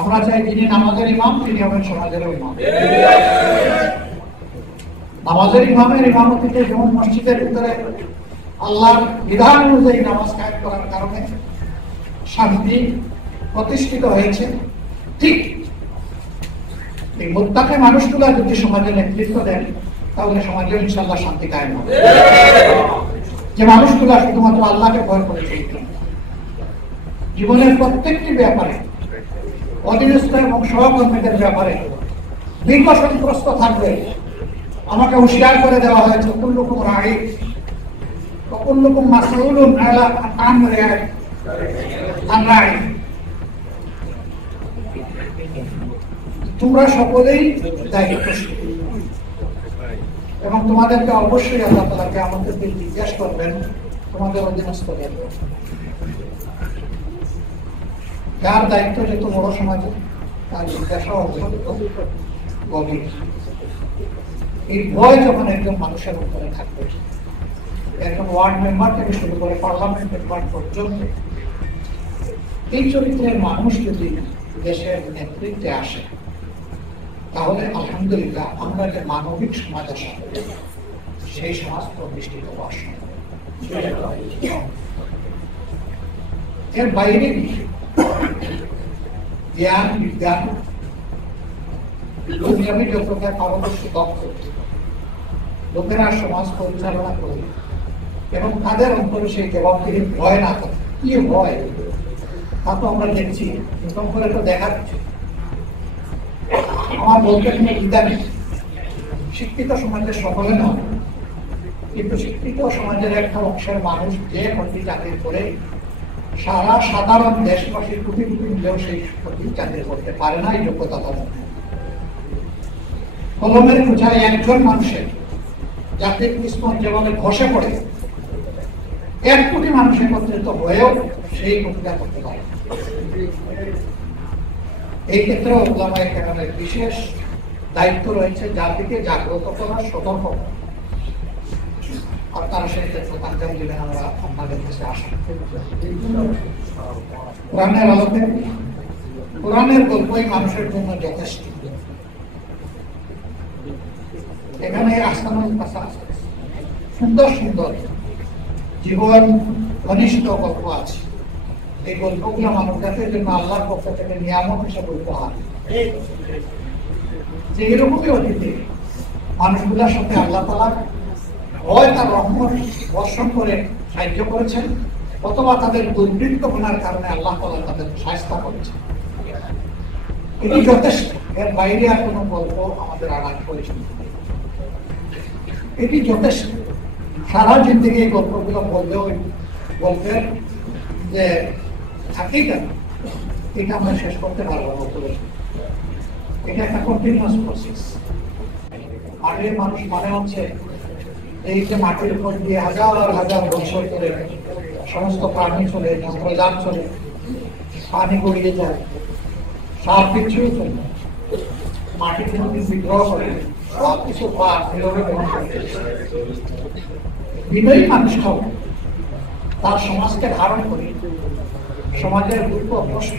আমরা চাই যিনি নামাজের ইমাম তিনি হবেন সমাজের ইমাম। নামাজের ইমামের ইমামতিতে যেমন মসজিদের ভিতরে আল্লাহর বিধান অনুযায়ী নামাজ কায়েম করার কারণে শান্তি প্রতিষ্ঠিত হয়েছে, ঠিক এই মুত্তাকি মানুষগুলা যদি সমাজে নেতৃত্ব দেন তাহলে সমাজে ইনশাআল্লাহ শান্তি কায়েম হবে। যে মানুষগুলা শুধুমাত্র আল্লাহকে ভয় করে চলতেন, জীবনের প্রত্যেকটি ব্যাপারে অধীনস্থ এবং সহকর্মীদের ব্যাপারে বিকশনগ্রস্ত থাকবে। আমাকে হুঁশিয়ার করে দেওয়া হয়েছে কুল্লুকুম রাঈ ওয়া কুল্লুকুম মাসউলুন আন রাঈ। তোমরা সকলেই দায়িত্বশীল এবং তোমাদেরকে অবশ্যই আল্লাহ তাআলা কিয়ামতের দিন জিজ্ঞাসা করবেন তোমাদের অধীনস্থদের। যার দায়িত্ব যত বড় সমাজে তার জিজ্ঞাসা গভীর। এই ভয় যখন একজন মানুষের উপরে থাকবে, একজন ওয়ার্ড মেম্বার থেকে শুরু করে পার্লামেন্ট মেম্বার পর্যন্ত, এই চরিত্রের মানুষ যদি দেশের নেতৃত্বে আসে তাহলে আলহামদুলিল্লাহ আমরা যে মানবিক সমাজ আশা করি সেই সমাজ প্রতিষ্ঠিত হওয়ার সম্ভব। এর বাইরে জ্ঞান বিজ্ঞান দুনিয়াবী যত পারদর্শী দক্ষ লোকেরা সমাজ পরিচালনা করে এবং তাদের অন্তরে সেই জবাবদিহির ভয় না থাকে। কি ভয় তা তো আমরা দেখছি, নতুন করে তো দেখা যাচ্ছে। আমার বলতে কোনো দ্বিধা নেই, শিক্ষিত সমাজের সকলে নয়, কিন্তু শিক্ষিত সমাজের একটা অংশের মানুষ যে কোটি চাকরি করে সারা সাধারণ দেশবাসীর কোটি কোটি মিলেও সেই কোটি চাকরি করতে পারে না। এই যোগ্যতা তাদের কলমের খোঁচায় একজন মানুষের জাতির কিসমত যেভাবে ঘষে পড়ে, 1 কোটি মানুষ একত্রিত হয়েও সেই কোটিটা করতে পারে। এই ক্ষেত্রে উলামায়ে কেরামের বিশেষ দায়িত্ব রয়েছে জাতিকে জাগ্রত করা, সতর্ক করা। আপনারা সেই ক্ষেত্রে আঞ্জাম দিলেন আমরা আপনাদের কাছে আসা। কোরআনের আলোকে কোরআনের গল্পই মানুষের জন্য যথেষ্ট। এখানে আহসানুল কাসাস সুন্দর সুন্দর জীবন ঘনিষ্ঠ গল্প আছে। এই গল্পগুলো মানুষ জাতির জন্য আল্লাহর পক্ষ থেকে নিয়ামত হিসেবে উপহার। যে এরকমই অতীতে মানুষগুলোর সাথে আল্লাহ তাআলা হয় তার রহমত বর্ষণ করে সাহায্য করেছেন, অথবা তাদের দুর্বৃত্ত গুনার কারণে আল্লাহ তাআলা তাদের শায়েস্তা করেছেন। এটি যথেষ্ট, এর বাইরে আর কোনো গল্প আমাদের আড়াল করেছেন। এটি যথেষ্ট। সারা জিন্দেগি এই গল্পগুলো বলতেন যে থাকেই কেন এটা আমরা শেষ করতে পারবো না। এটা একটা কন্টিনিউয়াস প্রসেস। আগের মানুষ মানে হচ্ছে এই যে মাটির উপর দিয়ে হাজার হাজার বছর ধরে সমস্ত প্রাণী চলে, যন্ত্রযান চলে, পানি গড়িয়ে যায়, সব কিছুই চলে, মাটির মধ্যে বিদ্রোহ করে সব কিছু বিনয়ী মানুষ হবে তার সমাজকে ধারণ করে সমাজের দুঃখ কষ্ট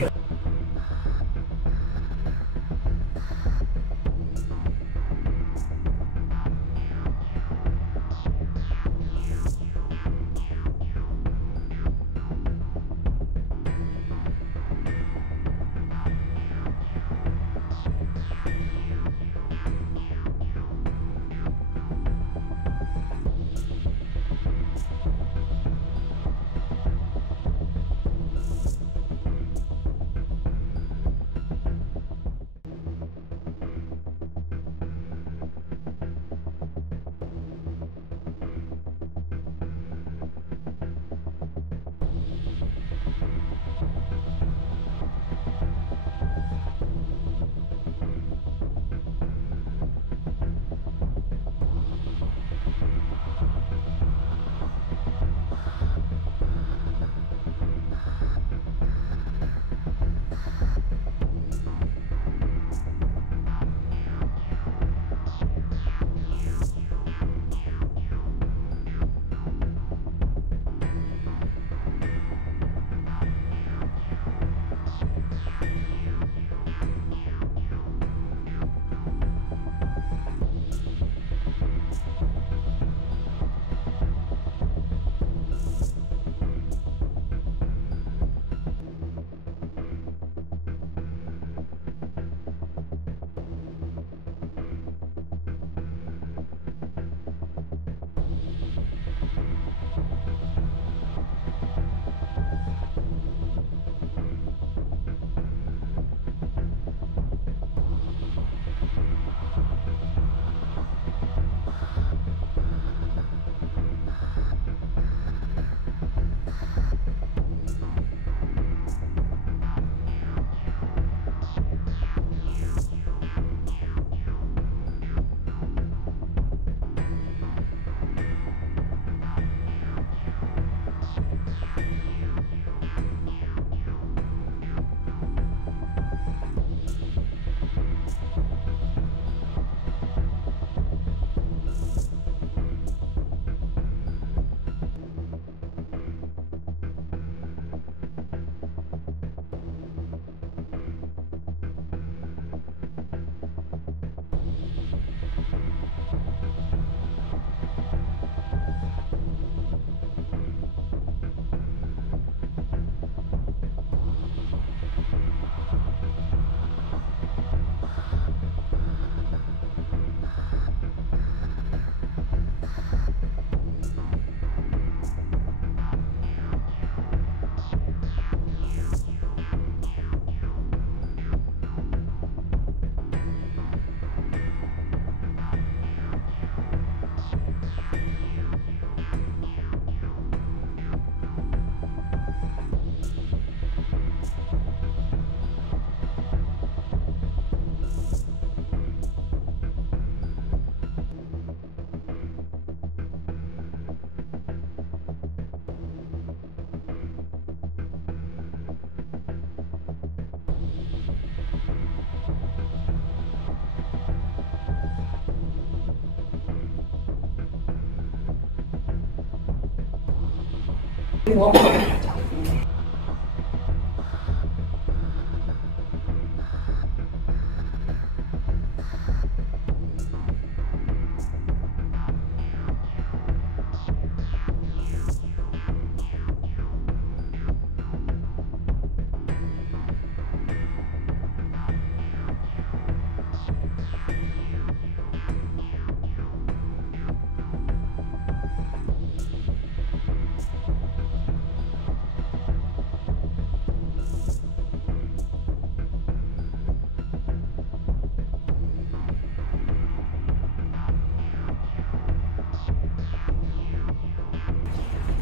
একটু বক্তব্য রাখতে চাই।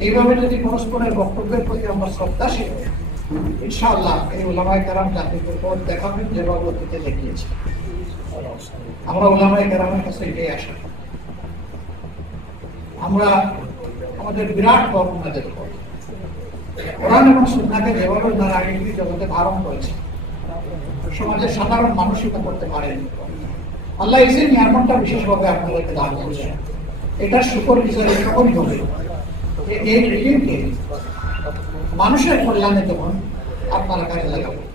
এইভাবে যদি পরস্পরের বক্তব্যের প্রতি আমরা শ্রদ্ধাশীল হই, ইনশাআল্লাহ এই উলামায়ে কেরাম জাতিকে পথ দেখাবেন যেভাবে অতীতে দেখিয়েছে। আমরা উলামায়ে কেরামের কাছে এগিয়ে আসি। আমরা আমাদের বিরাট কর্মদের উপর কোরআন এবং সুন্নাহকে যেভাবে তারা আইনটি জগতে ধারণ করেছে, সমাজের সাধারণ মানুষই তা করতে পারেন। আল্লাহ এই যে নিয়ামতটা বিশেষভাবে আপনাদেরকে দান করেছেন, এটা শুকর বিচারে তখনই হবে এই রিলিমকে মানুষের কল্যাণে তখন আপনারা কাজে লাগাবেন।